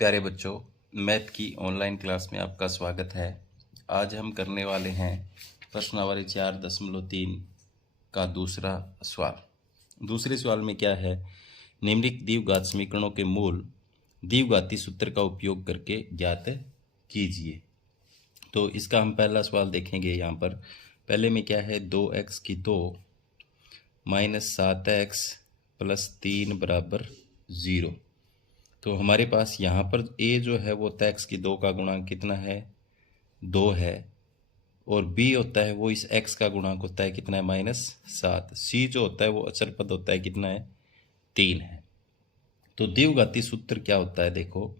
प्यारे बच्चों, मैथ की ऑनलाइन क्लास में आपका स्वागत है। आज हम करने वाले हैं प्रश्नावली 4.3 का दूसरा सवाल। दूसरे सवाल में क्या है, निम्नलिखित द्विघात समीकरणों के मूल द्विघाती सूत्र का उपयोग करके ज्ञात कीजिए। तो इसका हम पहला सवाल देखेंगे। यहाँ पर पहले में क्या है, 2x की 2 माइनस 7x प्लस 3 बराबर 0। तो हमारे पास यहाँ पर a जो है वो होता है x की 2 का गुणांक कितना है, 2 है, और b होता है वो इस x का गुणांक होता है कितना है, -7। c जो होता है वो अचर पद होता है कितना है, 3 है। तो द्विघाती सूत्र क्या होता है, देखो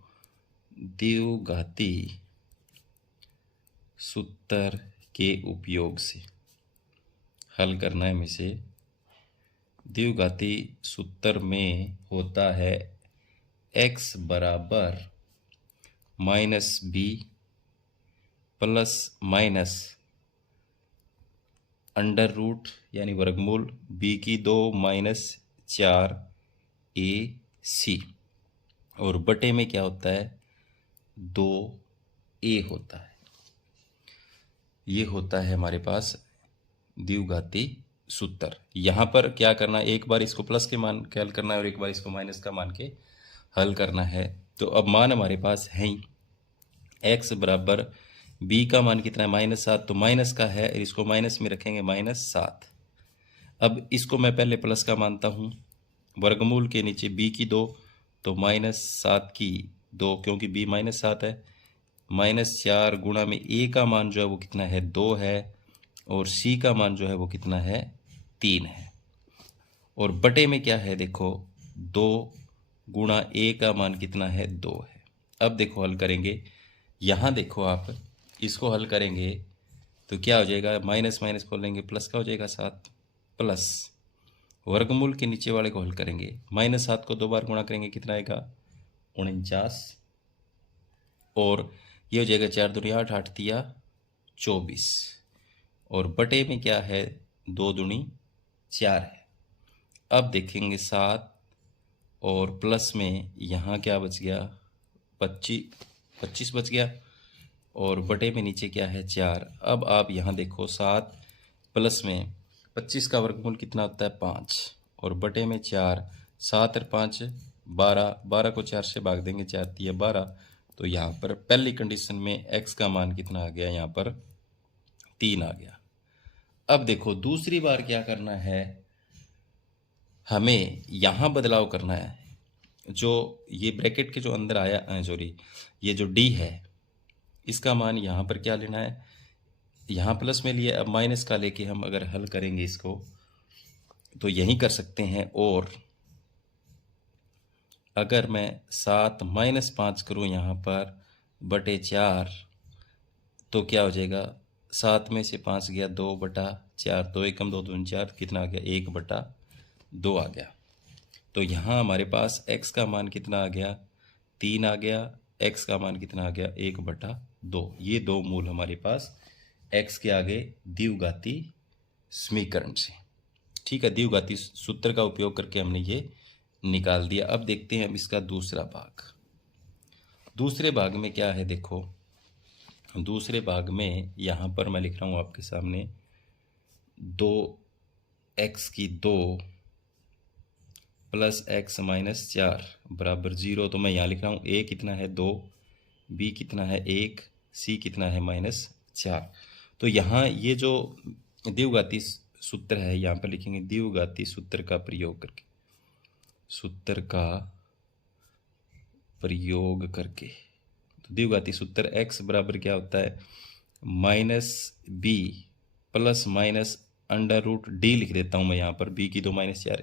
द्विघाती सूत्र के उपयोग से हल करना है। इसे द्विघाती सूत्र में होता है x बराबर -b plus minus under root यानी वर्गमूल b की 2 माइनस 4ac, और बटे में क्या होता है, 2a होता है। ये होता है हमारे पास द्विघाती सूत्र। यहाँ पर क्या करना है, एक बार इसको प्लस के मान के हल करना है और एक बार इसको माइनस का मान के हल करना है। तो अब मान हमारे पास है ही, x बराबर b का मान कितना है, -7, तो माइनस का है, इसको माइनस में रखेंगे -7। अब इसको मैं पहले प्लस का मानता हूँ, वर्गमूल के नीचे b की 2 तो -7 की 2, क्योंकि b -7 है, -4 गुणा में a का मान जो है वो कितना है, 2 है, और c का मान जो है वो कितना है, 3 है, और बटे में क्या है, देखो 2 गुणा a का मान कितना है, 2 है। अब देखो हल करेंगे, यहाँ देखो आप इसको हल करेंगे तो क्या हो जाएगा, माइनस माइनस खोलेंगे प्लस का हो जाएगा 7, प्लस वर्गमूल के नीचे वाले को हल करेंगे, -7 को 2 बार गुणा करेंगे कितना आएगा, 49, और ये हो जाएगा 4 दूनी 8, 8 तिया 24, और बटे में क्या है, 2 दूनी 4 है। अब देखेंगे 7 और प्लस में यहाँ क्या बच गया, 25 बच गया, और बटे में नीचे क्या है, 4। अब आप यहाँ देखो 7 प्लस में 25 का वर्गमूल कितना होता है, 5, और बटे में 4, 7 और 5 12, 12 को 4 से भाग देंगे, 4 तिया 12। तो यहाँ पर पहली कंडीशन में x का मान कितना आ गया, यहाँ पर 3 आ गया। अब देखो दूसरी बार क्या करना है, हमें यहाँ बदलाव करना है। जो ये ब्रैकेट के जो अंदर आया, सॉरी ये जो d है, इसका मान यहाँ पर क्या लेना है, यहाँ प्लस में लिए, अब माइनस का लेके हम अगर हल करेंगे इसको तो यही कर सकते हैं। और अगर मैं 7 - 5 करूँ यहाँ पर बटे 4 तो क्या हो जाएगा, 7 में से 5 गया, 2/4, 2 एकम 2 दूनी 4, कितना आ गया, 1/2 आ गया। तो यहाँ हमारे पास x का मान कितना आ गया, 3 आ गया, x का मान कितना आ गया, 1/2। ये दो मूल हमारे पास x के आगे द्विघाती समीकरण से, ठीक है, द्विघाती सूत्र का उपयोग करके हमने ये निकाल दिया। अब देखते हैं हम इसका दूसरा भाग। दूसरे भाग में क्या है, देखो दूसरे भाग में यहाँ पर मैं लिख रहा हूँ आपके सामने, 2x की 2 प्लस x माइनस 4 बराबर 0। तो मैं यहाँ लिख रहा हूँ a कितना है, 2, b कितना है, 1, c कितना है, -4। तो यहाँ ये जो द्विघाती सूत्र है, यहाँ पर लिखेंगे द्विघाती सूत्र का प्रयोग करके, सूत्र का प्रयोग करके। तो द्विघाती सूत्र x बराबर क्या होता है, -b plus minus under root d लिख देता हूँ मैं यहाँ पर, b की 2 -4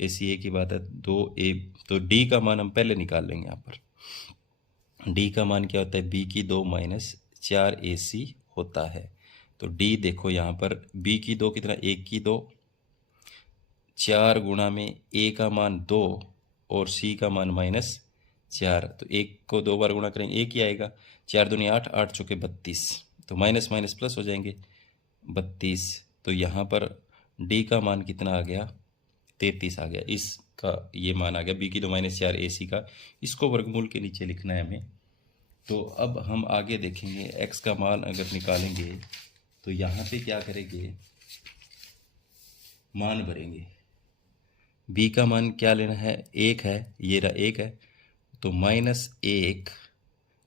ऐसी एक ही बात है, 2a। तो d का मान हम पहले निकाल लेंगे। यहाँ पर d का मान क्या होता है, b की 2 -4ac होता है। तो d देखो यहाँ पर b की 2 कितना, 1 की 2, 4 गुणा में a का मान 2 और c का मान -4। तो 1 को 2 बार गुणा करेंगे 1 ही आएगा, 4 दूनी 8, 8 चौके 32, तो माइनस माइनस प्लस हो जाएंगे 32। तो यहाँ पर d का मान कितना आ गया, 33 आ गया। इस का ये मान आ गया, बी की 2 माइनस 4 ए सी का, इसको वर्गमूल के नीचे लिखना है हमें। तो अब हम आगे देखेंगे, एक्स का मान अगर निकालेंगे तो यहाँ पे क्या करेंगे, मान भरेंगे। बी का मान क्या लेना है, 1 है, ये रहा 1 है, तो -1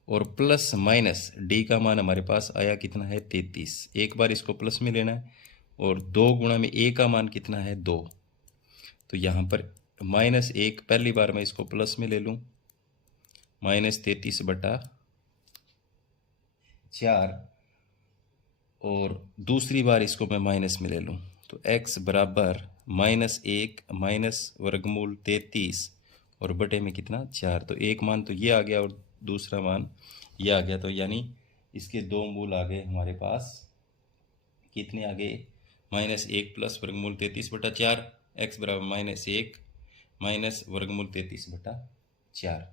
और प्लस माइनस डी का मान हमारे पास आया कितना है 33। एक बार इसको प्लस में लेना है और 2 गुणा में ए का मान कितना है 2, तो यहाँ पर -1 पहली बार मैं इसको प्लस में ले लूँ, -33/4, और दूसरी बार इसको मैं माइनस में ले लूँ, तो x बराबर -1 माइनस वर्गमूल 33 और बटे में कितना 4। तो एक मान तो ये आ गया और दूसरा मान ये आ गया, तो यानी इसके दो मूल आ गए हमारे पास, कितने आ गए, -1 प्लस वर्गमूल 33/4, x बराबर -1 माइनस वर्गमूल 33/4।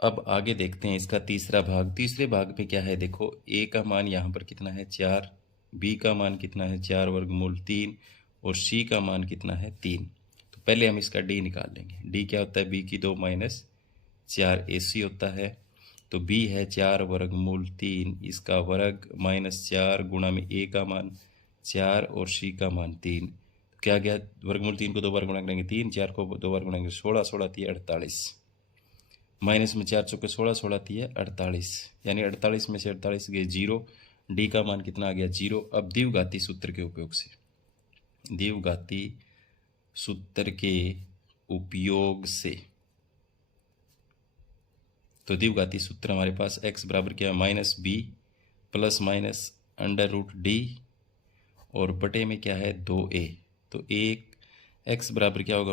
अब आगे देखते हैं इसका तीसरा भाग। तीसरे भाग में क्या है, देखो a का मान यहाँ पर कितना है 4, b का मान कितना है 4 वर्गमूल 3 और c का मान कितना है 3। तो पहले हम इसका d निकाल लेंगे। d क्या होता है, b की 2 माइनस 4 ac होता है, तो b है 4 वर्गमूल 3, इसका वर्ग -4 गुणा में a का मान 4 और c का मान 3। तो क्या गया, वर्गमूल 3 को 2 बार गुणा करेंगे 3, 4 को 2 बार गुणा करेंगे 16, 16 3 48, माइनस में 4 चौके 16, 16 3 48, यानी 48 में से 48 गए 0। डी का मान कितना आ गया 0। अब द्विघाती सूत्र के उपयोग से, द्विघाती सूत्र के उपयोग से, तो द्विघाती सूत्र हमारे पास x बराबर क्या है, -b प्लस माइनस √d और बटे में क्या है 2a। तो x बराबर क्या होगा,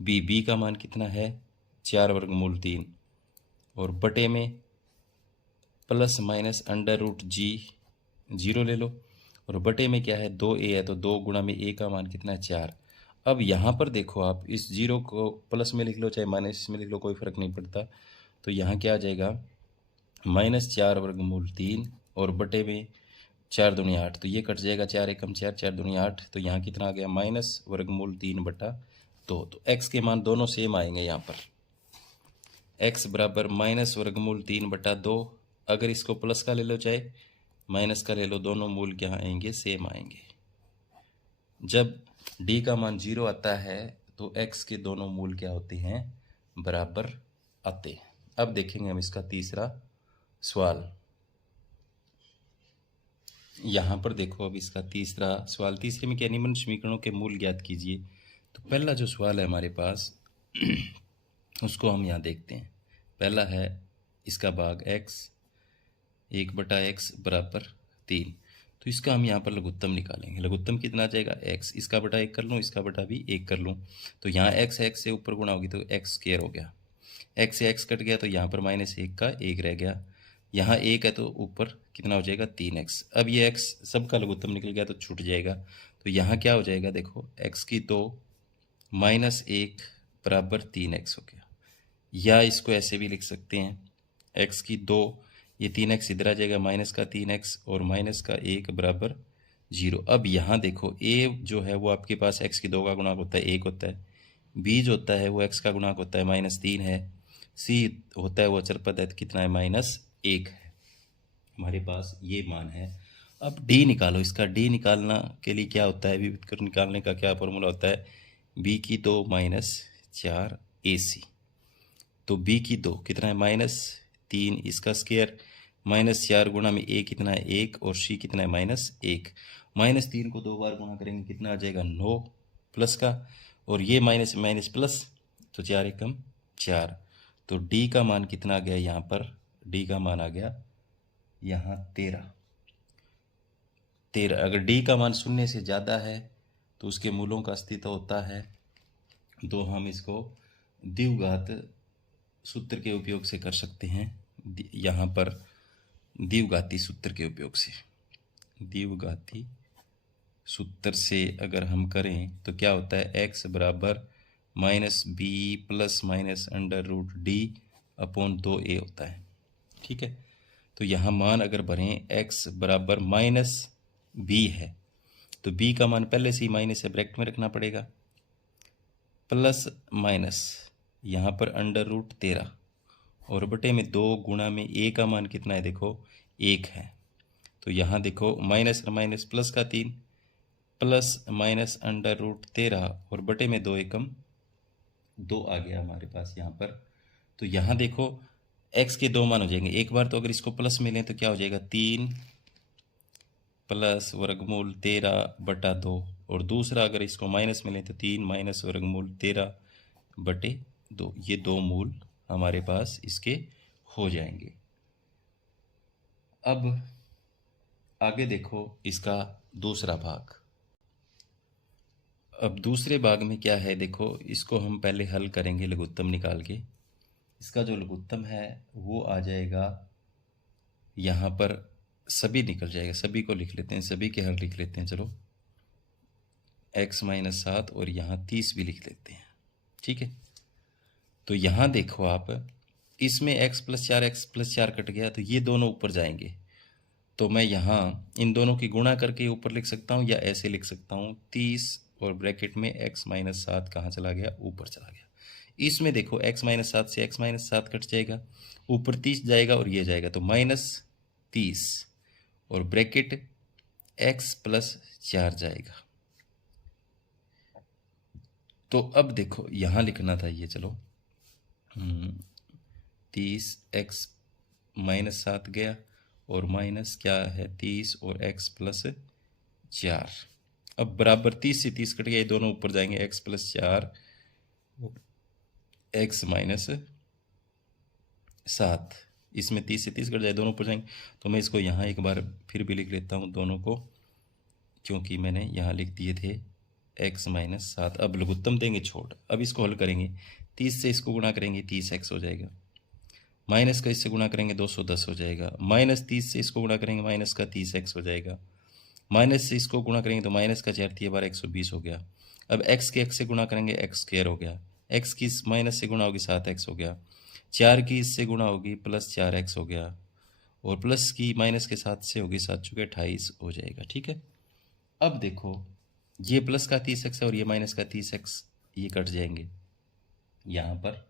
-b का मान कितना है 4 वर्गमूल 3 और बटे में प्लस माइनस √g, 0 ले लो, और बटे में क्या है 2a है, तो 2 गुणा में a का मान कितना है 4। अब यहाँ पर देखो आप, इस 0 को प्लस में लिख लो चाहे माइनस में लिख लो, कोई फ़र्क नहीं पड़ता। तो यहाँ क्या आ जाएगा, -4 वर्गमूल 3 और बटे में 4 दूनी 8, तो ये कट जाएगा, 4 एकम 4, 4 दूनी 8, तो यहाँ कितना आ गया -वर्गमूल 3/2। तो x के मान दोनों सेम आएंगे यहाँ पर, x बराबर -वर्गमूल 3/2। अगर इसको प्लस का ले लो चाहे माइनस का ले लो, दोनों मूल क्या आएंगे, सेम आएंगे। जब d का मान 0 आता है तो x के दोनों मूल क्या होते हैं, बराबर आते हैं। अब देखेंगे हम इसका तीसरा सवाल। यहाँ पर देखो, अब इसका तीसरा सवाल, तीसरे में क्या, निम्न समीकरणों के मूल ज्ञात कीजिए। तो पहला जो सवाल है हमारे पास उसको हम यहाँ देखते हैं। पहला है इसका भाग x, 1/x बराबर 3। तो इसका हम यहाँ पर लघुत्तम निकालेंगे। लघुत्तम कितना आ जाएगा, x, इसका बटा 1 कर लूँ, इसका बटा भी 1 कर लूँ, तो यहाँ x है, x से ऊपर गुणा होगी तो x² हो गया, x से x कट गया तो यहाँ पर -1 का 1 रह गया, यहाँ 1 है तो ऊपर कितना हो जाएगा 3x। अब ये x सबका लघुत्तम निकल गया तो छूट जाएगा, तो यहाँ क्या हो जाएगा, देखो x की 2 -1 बराबर 3x हो गया। या इसको ऐसे भी लिख सकते हैं, x की 2, ये 3x इधर आ जाएगा, माइनस का 3x और माइनस का 1 बराबर 0। अब यहाँ देखो a जो है वो आपके पास x की 2 का गुणांक होता है 1 होता है, b जो होता है वो x का गुणांक होता है -3 है, c होता है वो अचर पद है, कितना है -1 है। हमारे पास ये मान है। अब d निकालो। इसका d निकालना के लिए क्या होता है, विभेद निकालने का क्या फॉर्मूला होता है, b की 2 -4 ac। तो b की 2 कितना है -3, इसका स्क्वायर, -4 गुणा में a कितना है 1 और c कितना है -1। -3 को 2 बार गुणा करेंगे कितना आ जाएगा 9 प्लस का, और ये माइनस माइनस प्लस, तो 4 एकम 4। तो d का मान कितना आ गया यहाँ पर, d का मान आ गया यहाँ 13। अगर d का मान 0 से ज़्यादा है तो उसके मूलों का अस्तित्व होता है, तो हम इसको द्विघात सूत्र के उपयोग से कर सकते हैं। यहाँ पर द्विघाती सूत्र के उपयोग से, द्विघाती सूत्र से अगर हम करें तो क्या होता है, x बराबर -b प्लस माइनस √d/2a होता है। ठीक है, तो यहाँ मान अगर भरें x बराबर -b है तो बी का मान पहले से ही माइनस है, ब्रैकेट में रखना पड़ेगा, प्लस माइनस यहाँ पर अंडर रूट 13 और बटे में 2 गुणा में ए का मान कितना है, देखो 1 है। तो यहाँ देखो माइनस और माइनस प्लस का 3 प्लस माइनस अंडर रूट 13 और बटे में 2 एकम 2 आ गया हमारे पास यहाँ पर। तो यहाँ देखो x के 2 मान हो जाएंगे। एक बार तो अगर इसको प्लस में लें तो क्या हो जाएगा, 3 प्लस वर्गमूल 13/2 और दूसरा अगर इसको माइनस में लें तो 3 माइनस वर्गमूल 13/2। ये 2 मूल हमारे पास इसके हो जाएंगे। अब आगे देखो इसका दूसरा भाग। अब दूसरे भाग में क्या है, देखो इसको हम पहले हल करेंगे लघुत्तम निकाल के। इसका जो लघुत्तम है वो आ जाएगा, यहाँ पर सभी निकल जाएगा, सभी को लिख लेते हैं, सभी के हल लिख लेते हैं। चलो x-7 और यहाँ 30 भी लिख लेते हैं, ठीक है। तो यहाँ देखो आप, इसमें x+4 कट गया तो ये दोनों ऊपर जाएंगे। तो मैं यहाँ इन दोनों की गुणा करके ऊपर लिख सकता हूँ या ऐसे लिख सकता हूँ, 30 और ब्रैकेट में x-7 कहाँ चला गया, ऊपर चला गया। इसमें देखो x-7 से x-7 कट जाएगा, ऊपर 30 जाएगा और ये जाएगा, तो -30 और ब्रैकेट x+4 जाएगा। तो अब देखो यहाँ लिखना था ये, चलो 30 x-7 गया और माइनस क्या है 30 और x+4। अब बराबर 30 से 30 कट गया, ये दोनों ऊपर जाएंगे, x+4 x-7, इसमें 30 से 30 कट जाए, दोनों ऊपर जाएंगे। तो मैं इसको यहाँ एक बार फिर भी लिख लेता हूँ दोनों को, क्योंकि मैंने यहाँ लिख दिए थे x-7। अब लघुत्तम देंगे छोड़, अब इसको हल करेंगे। 30 से इसको गुणा करेंगे 30x हो जाएगा, माइनस का इससे गुणा करेंगे 210 हो जाएगा, -30 से इसको गुणा करेंगे माइनस का 30x हो जाएगा, माइनस से इसको गुणा करेंगे तो माइनस का 4 3 बार 120 हो गया। अब x के x से गुणा करेंगे x² हो गया, x की माइनस से गुणा होगी 7x हो गया, 4 की इससे गुणा होगी +4x हो गया, और प्लस की माइनस के 7 से होगी 7 चुके 28 हो जाएगा, ठीक है। अब देखो ये प्लस का 30x है और ये माइनस का 30x, ये कट जाएंगे यहाँ पर।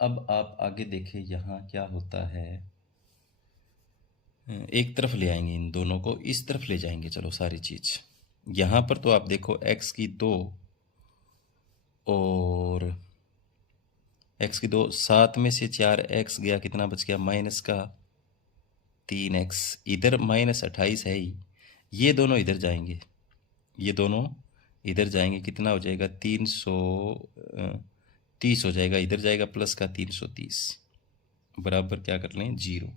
अब आप आगे देखें यहाँ क्या होता है, एक तरफ ले आएंगे, इन दोनों को इस तरफ ले जाएंगे। चलो सारी चीज़ यहाँ पर तो आप देखो x की 2 और x की 2, 7 में से 4x गया, कितना बच गया, माइनस का 3x, इधर -28 है ही, ये दोनों इधर जाएंगे, ये दोनों इधर जाएंगे, कितना हो जाएगा 330 हो जाएगा, इधर जाएगा प्लस का 330 बराबर क्या कर लें 0।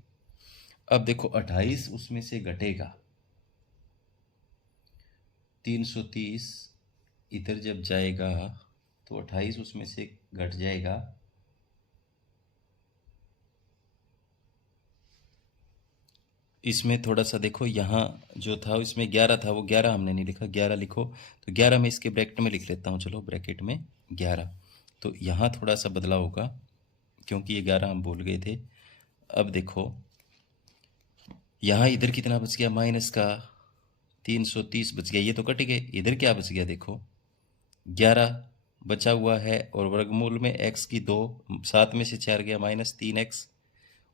अब देखो 28 उसमें से घटेगा, 330 इधर जब जाएगा तो 28 उसमें से घट जाएगा, इसमें थोड़ा सा देखो, यहाँ जो था इसमें 11 था, वो 11 हमने नहीं लिखा, 11 लिखो। तो 11 मैं इसके ब्रैकेट में लिख लेता हूँ, चलो ब्रैकेट में 11। तो यहाँ थोड़ा सा बदलाव होगा क्योंकि ये 11 हम भूल गए थे। अब देखो यहाँ इधर कितना बच गया, माइनस का 330 बच गया, ये तो कट गए। इधर क्या बच गया, देखो 11 बचा हुआ है और वर्गमूल में x की 2, 7 में से 4 गया -3x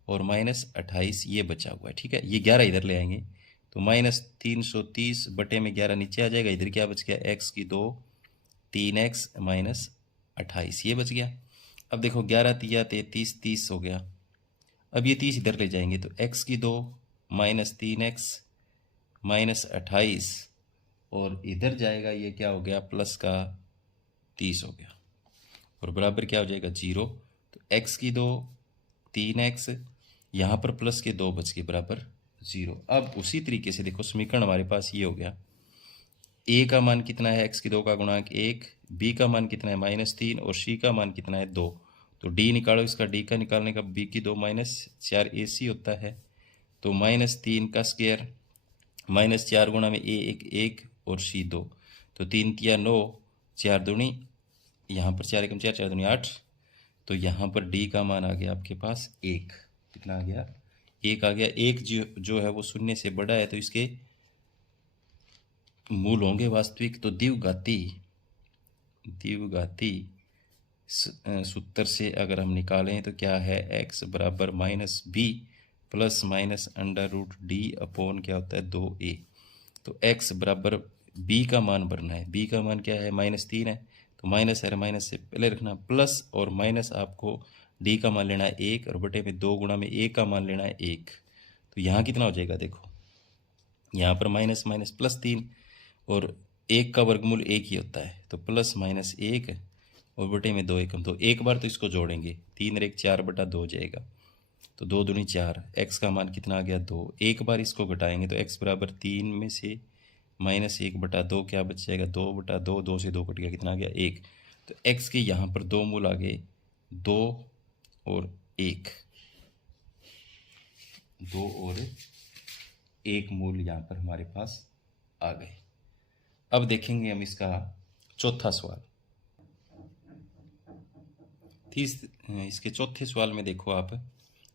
और -28 ये बचा हुआ है, ठीक है। ये 11 इधर ले आएंगे तो -330 बटे में 11 नीचे आ जाएगा, इधर क्या बच गया, x की 2 3x -28 ये बच गया। अब देखो 11 तिया 33, 30 हो गया। अब ये 30 इधर ले जाएंगे तो x की 2 -3x -28 और इधर जाएगा, ये क्या हो गया, प्लस का 30 हो गया और बराबर क्या हो जाएगा 0। तो x की 2 3x, यहाँ पर प्लस के 2 बच गए बराबर 0। अब उसी तरीके से देखो समीकरण हमारे पास ये हो गया, a का मान कितना है, x की 2 का गुणांक 1, b का मान कितना है -3 और c का मान कितना है 2। तो d निकालो, इसका d का निकालने का b की 2 -4 ac होता है, तो -3 का स्क्वायर -4 गुणा में a 1 और c 2, तो 3 तिया 9, 4 दूनी, यहाँ पर 4 एकम 4, 4 दूनी 8। तो यहाँ पर d का मान आ गया आपके पास 1, कितना आ गया 1 आ गया। 1 जो है वो शून्य से बड़ा है तो इसके मूल होंगे वास्तविक, तो द्विघाती सूत्र से अगर हम निकालें तो क्या है, x बराबर minus B plus minus under root D upon क्या होता है 2a। तो x बराबर b का मान भरना है, b का मान क्या है -3 है, तो माइनस है, माइनस से पहले रखना, प्लस और माइनस आपको d का मान लेना है 1 और बटे में 2 गुणा में a का मान लेना है 1। तो यहाँ कितना हो जाएगा, देखो यहाँ पर माइनस माइनस प्लस 3 और 1 का वर्गमूल 1 ही होता है, तो प्लस माइनस 1 और बटे में 2 एकम, तो एक बार तो इसको जोड़ेंगे, 3 और 1 4 बटा 2 हो जाएगा, तो 2 दूनी 4, x का मान कितना आ गया 2। एक बार इसको घटाएंगे तो x बराबर 3 में से -1 बटा 2 क्या बच जाएगा, 2 बटा 2, 2 से 2 कट गया, कितना आ गया 1। तो x के यहाँ पर दो मूल आ गए, 2 और 1, 2 और 1 मूल यहाँ पर हमारे पास आ गए। अब देखेंगे हम इसका चौथा सवाल। इसके चौथे सवाल में देखो आप,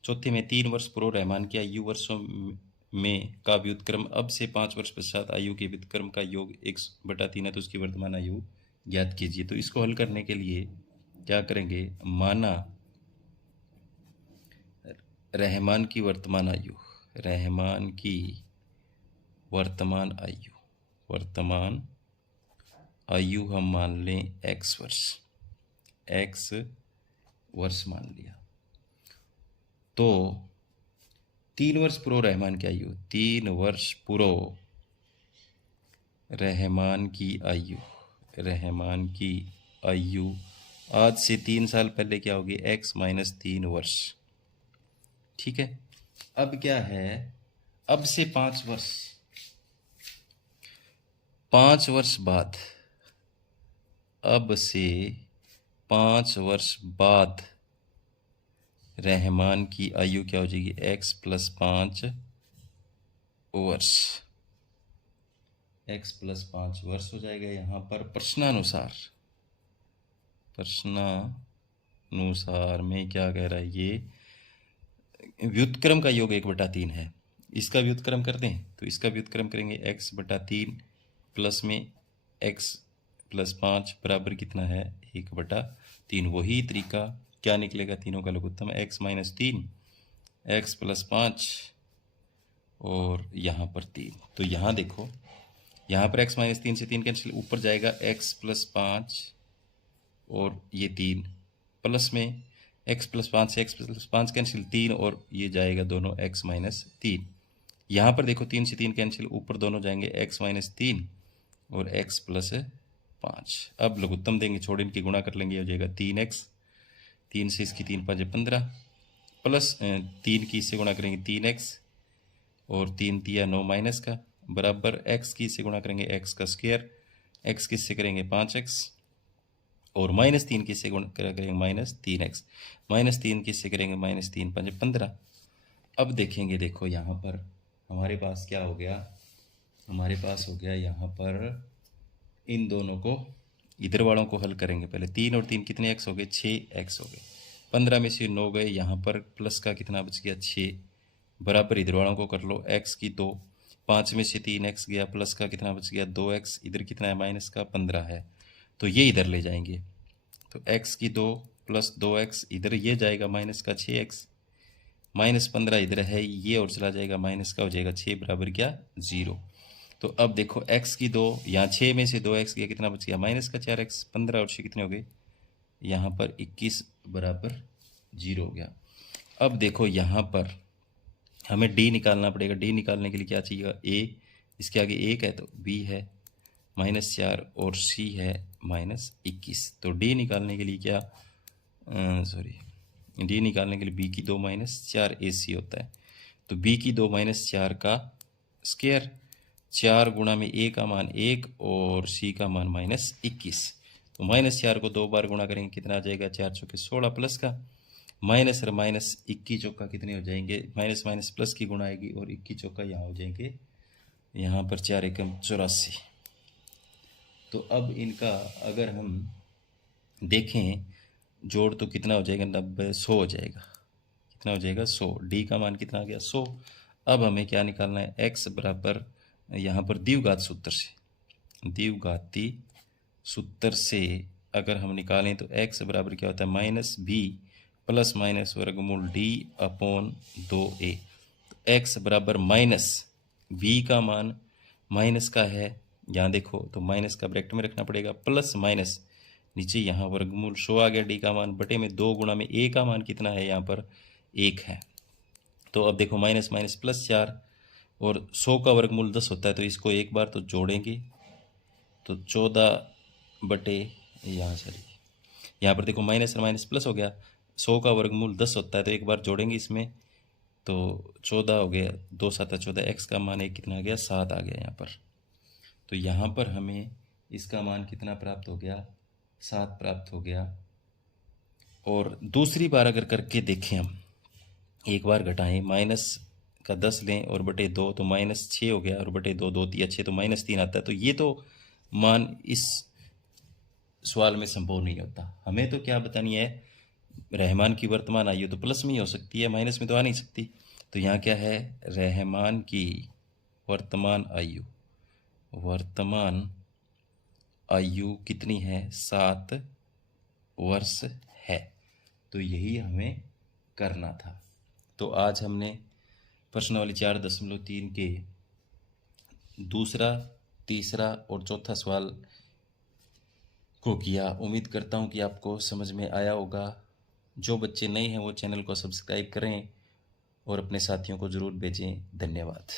चौथे में 3 वर्ष पूर्व रहमान की आयु वर्षों में का व्युत्क्रम अब से 5 वर्ष पश्चात आयु के व्युत्क्रम का योग 1/3 है, तो उसकी वर्तमान आयु ज्ञात कीजिए। तो इसको हल करने के लिए क्या करेंगे, माना रहमान की वर्तमान आयु, रहमान की वर्तमान आयु हम मान लें x वर्ष मान लिया। तो 3 वर्ष पूर्व रहमान की आयु, 3 वर्ष पूर्व रहमान की आयु आज से 3 साल पहले क्या होगी, x माइनस 3 वर्ष। ठीक है, अब क्या है, अब से 5 वर्ष बाद, अब से 5 वर्ष बाद रहमान की आयु क्या हो जाएगी, x प्लस 5 वर्ष, x प्लस 5 वर्ष हो जाएगा। यहाँ पर प्रश्नानुसार में क्या कह रहा है, ये व्युत्क्रम का योग 1/3 है। इसका व्युत्क्रम कर दें तो इसका व्युत्क्रम करेंगे, x/3 प्लस में x प्लस 5 बराबर कितना है, 1/3। वही तरीका क्या निकलेगा, तीनों का लघुत्तम x माइनस 3, x प्लस 5 और यहाँ पर 3। तो यहाँ देखो, यहाँ पर x माइनस 3 से 3 कैंसिल, ऊपर जाएगा x प्लस 5 और ये 3 प्लस में x प्लस 5 से x प्लस 5 कैंसिल, 3 और ये जाएगा दोनों x माइनस 3। यहाँ पर देखो 3 से 3 कैंसिल, ऊपर दोनों जाएंगे x माइनस 3 और x प्लस 5। अब लघुत्तम देंगे, छोड़ इनकी गुणा कर लेंगे, हो जाएगा 3x, 3 से इसकी 3 5 15 प्लस 3 की इससे गुणा करेंगे 3x और 3 तिया 9 माइनस का बराबर x की इससे गुणा करेंगे x का स्क्वायर, x की इससे करेंगे 5x और -3 की इससे गुणा करेंगे -3x, -3 की इससे करेंगे -3 5 15। अब देखेंगे, देखो यहाँ पर हमारे पास क्या हो गया, हमारे पास हो गया यहाँ पर इन दोनों को, इधर वालों को हल करेंगे। पहले 3 और 3 कितने x हो गए, 6x हो गए, 15 में से 9 गए, यहाँ पर प्लस का कितना बच गया 6 बराबर, इधर वालों को कर लो, x की 2, 5 में से 3x गया, प्लस का कितना बच गया 2x, इधर कितना है माइनस का 15 है, तो ये इधर ले जाएंगे, तो x की 2 प्लस 2x, इधर ये जाएगा माइनस का 6x, -15 इधर है, ये और चला जाएगा माइनस का, हो जाएगा 6 बराबर क्या 0। तो अब देखो x की 2, यहाँ 6 में से 2x गया, कितना बच गया माइनस का 4x, 15 और 6 कितने हो गए, यहाँ पर 21 बराबर 0 हो गया। अब देखो यहाँ पर हमें d निकालना पड़ेगा, d निकालने के लिए क्या चाहिए, a, इसके आगे 1 है तो b है -4 और c है -21। तो d निकालने के लिए क्या, d निकालने के लिए b की 2 -4 ac होता है, तो b की 2 -4 का स्क्वायर, 4 गुणा में a का मान 1 और c का मान -21। तो -4 को 2 बार गुणा करेंगे, कितना आ जाएगा, 4 चौके 16 प्लस का माइनस और माइनस 21 चौका कितने हो जाएंगे, माइनस माइनस प्लस की गुणा आएगी और 21 चौका यहाँ हो जाएंगे, यहाँ पर 4 एकम 84। तो अब इनका अगर हम देखें जोड़ तो कितना हो जाएगा, 90 100 हो जाएगा, कितना हो जाएगा 100। डी का मान कितना आ गया 100। अब हमें क्या निकालना है, x बराबर यहाँ पर द्विघात सूत्र से, द्विघाती सूत्र से अगर हम निकालें तो x बराबर क्या होता है माइनस बी प्लस माइनस वर्गमूल d अपॉन 2a। x बराबर माइनस v का मान माइनस का है, यहाँ देखो तो माइनस का ब्रैकेट में रखना पड़ेगा, प्लस माइनस नीचे यहाँ वर्गमूल 100 आ गया, d का मान बटे में 2 गुणा में a का मान कितना है, यहाँ पर 1 है। तो अब देखो माइनस माइनस प्लस 4 और 100 का वर्गमूल 10 होता है, तो इसको एक बार तो जोड़ेंगे तो 14 बटे यहाँ पर देखो माइनस और माइनस प्लस हो गया, 100 का वर्गमूल 10 होता है, तो एक बार जोड़ेंगे इसमें तो 14 हो गया, 2 7 14, x का मान एक कितना आ गया 7 आ गया यहाँ पर। तो यहाँ पर हमें इसका मान कितना प्राप्त हो गया, 7 प्राप्त हो गया। और दूसरी बार अगर करके देखें हम, एक बार घटाएं, माइनस का 10 लें और बटे 2 तो माइनस 6 हो गया, और बटे 2 2 3 6 तो माइनस 3 आता है। तो ये तो मान इस सवाल में संभव नहीं होता। हमें तो क्या बतानी है, रहमान की वर्तमान आयु तो प्लस में ही हो सकती है, माइनस में तो आ नहीं सकती। तो यहाँ क्या है, रहमान की वर्तमान आयु कितनी है, 7 वर्ष है। तो यही हमें करना था। तो आज हमने प्रश्नावली 4.3 के दूसरा, तीसरा और चौथा सवाल को किया। उम्मीद करता हूँ कि आपको समझ में आया होगा। जो बच्चे नए हैं वो चैनल को सब्सक्राइब करें और अपने साथियों को ज़रूर भेजें। धन्यवाद।